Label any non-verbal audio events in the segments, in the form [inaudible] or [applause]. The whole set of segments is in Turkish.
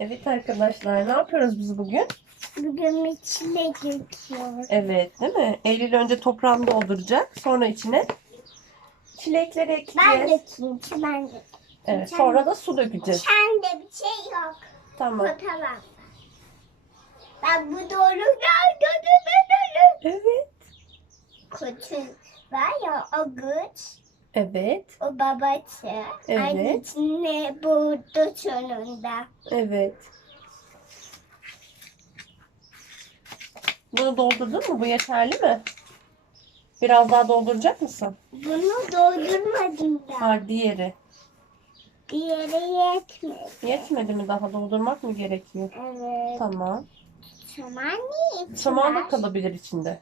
Evet arkadaşlar ne yapıyoruz biz bugün? Bugün içine döküyoruz. Evet değil mi? Eylül önce toprağını dolduracak. Sonra içine çilekleri Ben ekleyeceğiz. dökeyim. ki Ben dökeyim. Evet sonra da su dökeceğiz. Sende bir şey yok. Tamam. Tamam. Ben bu doğru Evet. Kötü var ya o güç, Evet. o babası. Evet. Annesini buldu sonunda. Evet. Bunu doldurdun mu? Bu yeterli mi? Biraz daha dolduracak mısın? Bunu doldurmadım da. Ha diğeri. Diğeri yetmedi. Yetmedi mi daha doldurmak mı gerekiyor? Evet. Tamam. Çaman ne içi Saman da var? kalabilir içinde.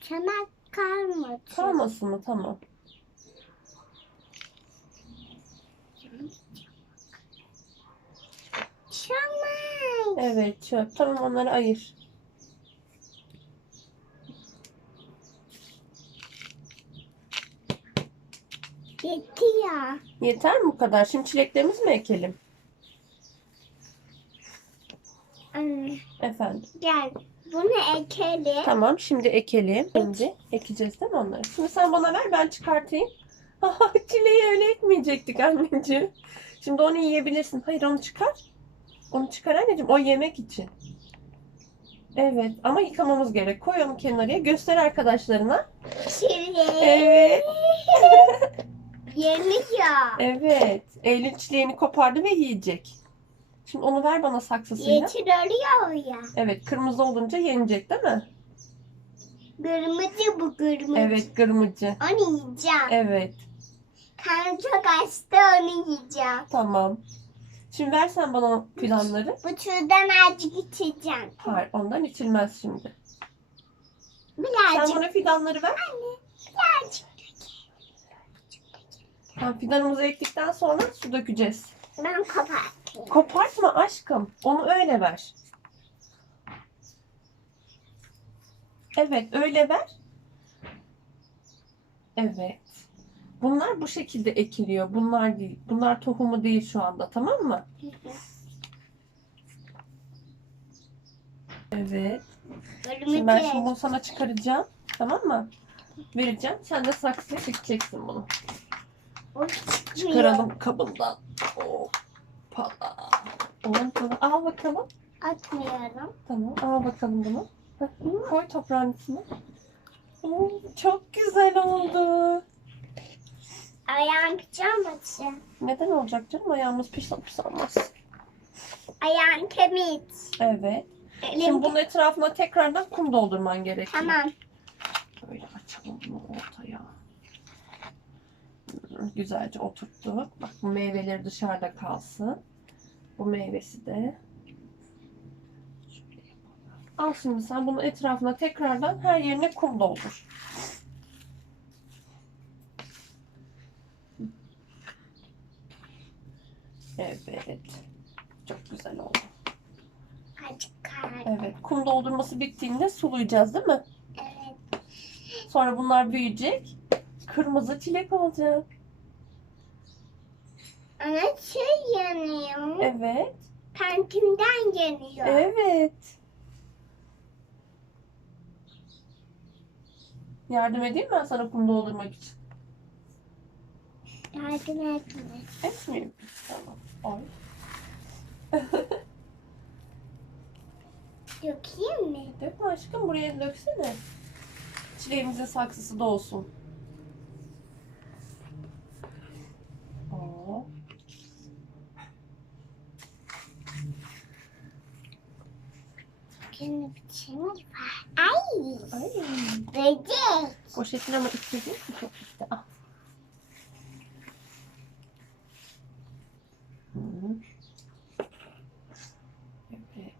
Çaman kalmadı. Kalmasın mı? Tamam. Çaman. Evet çöp. Tamam onları ayır. Yetti ya. Yeter mi bu kadar? Şimdi çileklerimizi mi ekelim? Anne, Efendim. Gel. Bunu ekelim. Tamam şimdi ekelim. Şimdi ekeceğiz değil mi onları? Şimdi sen bana ver ben çıkartayım. [laughs] Çileği öyle ekmeyecektik anneciğim. Şimdi onu yiyebilirsin. Hayır onu çıkar. Onu çıkar anneciğim. O yemek için. Evet ama yıkamamız gerek. Koy onu kenarıya. Göster arkadaşlarına. Çilek. Evet. [laughs] Yemiş ya. Evet. Eylül çileğini kopardı ve yiyecek. Şimdi onu ver bana saksısıyla. Yeşil oluyor ya. Evet kırmızı olunca yenecek değil mi? Kırmızı bu kırmızı. Evet kırmızı. Onu yiyeceğim. Evet. Karnım çok açtı onu yiyeceğim. Tamam. Şimdi versen bana fidanları. Bu türden azıcık içeceğim. Hayır ondan içilmez şimdi. Sen Birazcık. bana fidanları ver. Birazcık. Ha, fidanımızı ektikten sonra su dökeceğiz. Ben kapatayım. Kopartma aşkım. Onu öyle ver. Evet öyle ver. Evet. Bunlar bu şekilde ekiliyor. Bunlar değil. Bunlar tohumu değil şu anda. Tamam mı? Evet. Şimdi ben şimdi bunu sana çıkaracağım. Tamam mı? Vereceğim. Sen de saksıya çekeceksin bunu. Çıkaralım kabından. Hoppala. Oğlum. Al bakalım. Atmıyorum. Tamam. Al bakalım bunu. Koy toprağın içine. Oo, çok güzel oldu. Ayağım pijamacı. Neden olacak canım? Ayağımız pis olmaz. Ayağım temiz. Evet. Elim Şimdi bunun etrafına tekrardan kum doldurman gerekiyor. Tamam. Böyle açalım bunu ortaya. Güzelce oturttuk. Bak bu meyveleri dışarıda kalsın. Bu meyvesi de. Al şimdi sen bunun etrafına tekrardan her yerine kum doldur. Evet. Çok güzel oldu. Azıcık. Evet. Kum doldurması bittiğinde sulayacağız değil mi? Evet. Sonra bunlar büyüyecek. Kırmızı çilek olacak. Ana şey yanıyor. Evet. Pentimden yanıyor. Evet. Yardım edeyim mi ben sana kum doldurmak için? Yardım etme. Etmeyeyim. Tamam. Ay. [laughs] Dökeyim mi? Dökme aşkım buraya döksene. Çileğimizin saksısı da olsun. Oo. Bir şeyimiz var. Ay. Ay. Böcek. Poşetin ama istediğin çok işte. Al. Hı. Evet.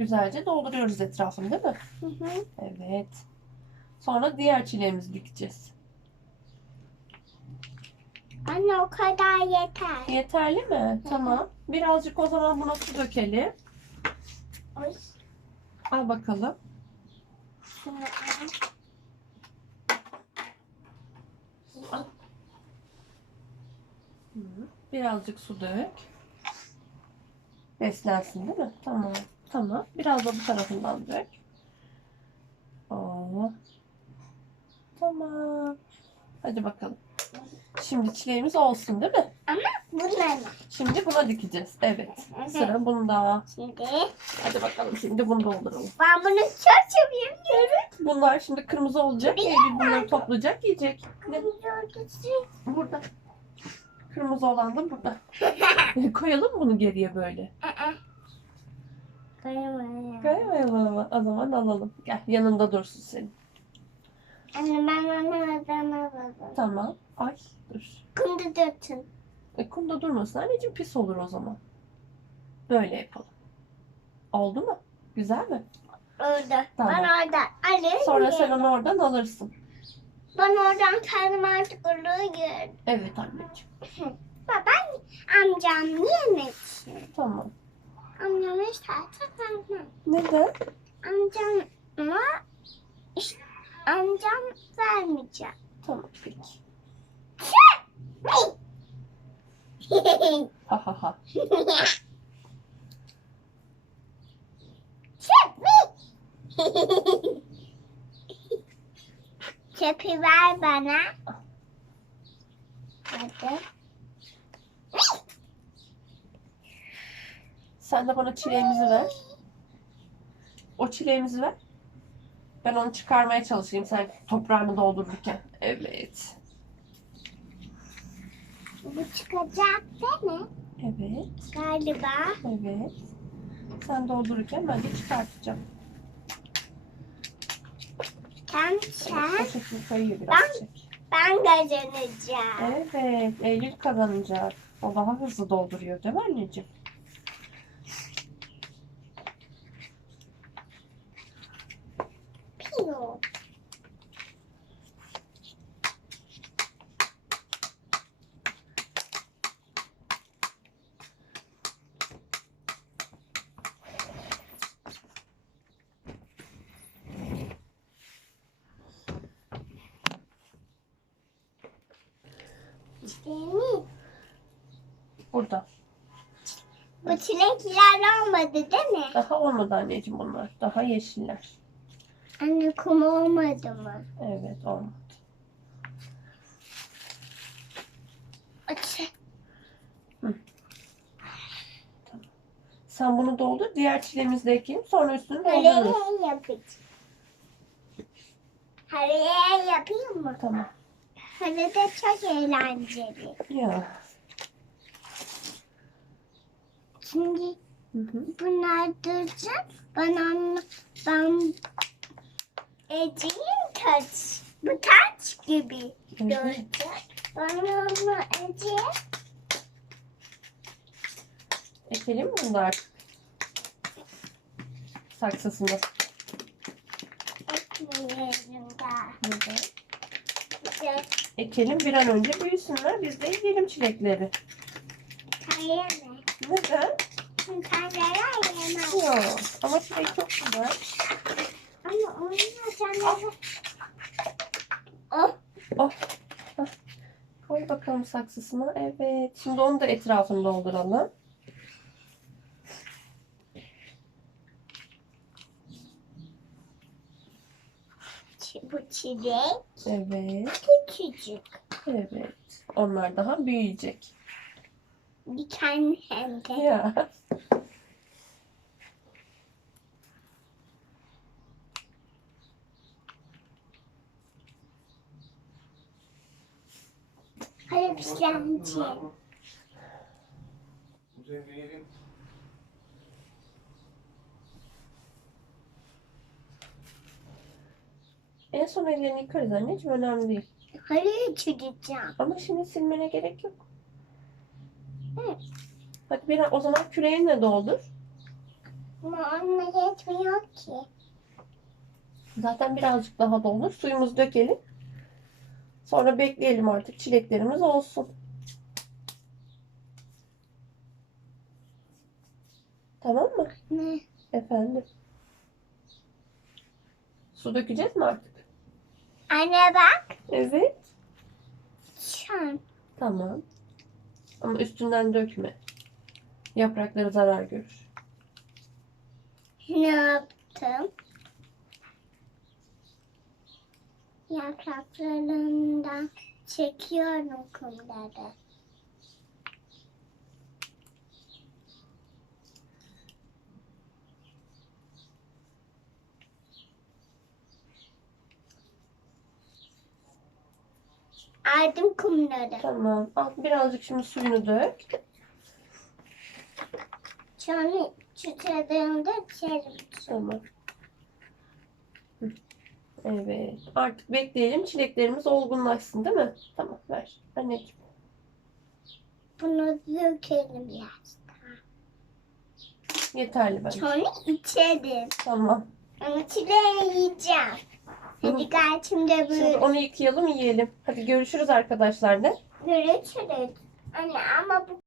Güzelce dolduruyoruz etrafını değil mi? Hı hı. Evet. Sonra diğer çileğimizi dikeceğiz. Anne o kadar yeter. Yeterli mi? Tamam. Birazcık o zaman buna su dökelim. Oy. Al bakalım. Şunu al. Birazcık su dök. Beslensin değil mi? Tamam. Tamam. Biraz da bu tarafından dök. Oo. Tamam. Hadi bakalım. Şimdi çileğimiz olsun değil mi? Bunlar mı? Şimdi buna dikeceğiz. Evet. Sıra bunda. Şimdi Hadi bakalım şimdi bunu dolduralım. ben bunu çok seviyorum. Bunlar şimdi kırmızı olacak. Eylül bunları toplayacak yiyecek. Ne? Burada. Kırmızı olan da burada. [laughs] Koyalım bunu geriye böyle? Koyamıyorum. Koymayalım mı? O zaman alalım. Gel yanında dursun senin. Anne ben onu adama bakalım. Tamam. Ay dur. Kumda döktün. E, kumda durmasın anneciğim pis olur o zaman. Böyle yapalım. Oldu mu? Güzel mi? Orada. Tamam. Ben orada. Anne. Sonra sen onu oradan alırsın. Ben oradan kendim artık oluyor. Evet anneciğim. [laughs] Baba amcam yemesin. Tamam. Amcam isterse vermem. Neden? Amcama iş- amcam vermeyecek. Tamam peki. Ha ha ha. Çöpü ver bana. Hadi. Sen de bana çileğimizi ver. O çileğimizi ver. Ben onu çıkarmaya çalışayım sen toprağını doldururken. Evet. Bu çıkacak değil mi? Evet. Galiba. Evet. Sen doldururken ben de çıkartacağım. Sen. Poşetini biraz Ben- çek. Ben kazanacağım. Evet. Eylül kazanacak. O daha hızlı dolduruyor değil mi anneciğim? Değil Burada. Bu çilekler olmadı değil mi? Daha olmadı anneciğim bunlar. Daha yeşiller. Anne kum olmadı mı? Evet olmadı. Açı. Sen bunu doldur. Diğer çileğimizi de ekeyim. Sonra üstünü doldururuz. Hareye yapayım. Hareye yapayım mı? Tamam. Harede çok eğlenceli. Ya. Şimdi Hı hı. bunlar duracak. Ben onu ben edeyim taç. Bu taç gibi Evet. duracak. Ben onu edeyim. Ekelim mi artık? Saksısını. Ekmeyelim daha. Neden? Ekelim bir an önce büyüsünler. Biz de yiyelim çilekleri. kayeme. Neden? Yemem. Yok. Ama çilek çok güzel. Ama onun canları... Oh, Koy bakalım saksısına. Evet. Şimdi onu da etrafını dolduralım. Çilek Evet. küçücük. Evet. Onlar daha büyüyecek. Diken hem de. Ya. Hadi pislenci. En son ellerini yıkarız anneciğim. Önemli değil. Hadi çürüyeceğim. Ama şimdi silmene gerek yok. Hı. Hadi bir o zaman küreğinle doldur. Ama onunla yetmiyor ki. Zaten birazcık daha doldur. Suyumuzu dökelim. Sonra bekleyelim artık çileklerimiz olsun. Tamam mı? Ne? Efendim. Su dökeceğiz mi artık? Anne bak. Evet. Çan. Tamam. Ama üstünden dökme. Yaprakları zarar görür. Ne yaptım? Yapraklarından çekiyorum kumları. Aldım kumları. Tamam. Al birazcık şimdi suyunu dök. Sonra çıtırdığımda içerim. Tamam. Evet. Artık bekleyelim. Çileklerimiz olgunlaşsın değil mi? Tamam ver. Anneciğim. Bunu dökelim biraz. Yeterli bence. Sonra içerim. Tamam. Ama çileği yiyeceğim. Hadi gel şimdi Şimdi onu yıkayalım yiyelim. Hadi görüşürüz arkadaşlar de. görüşürüz. Anne ama bu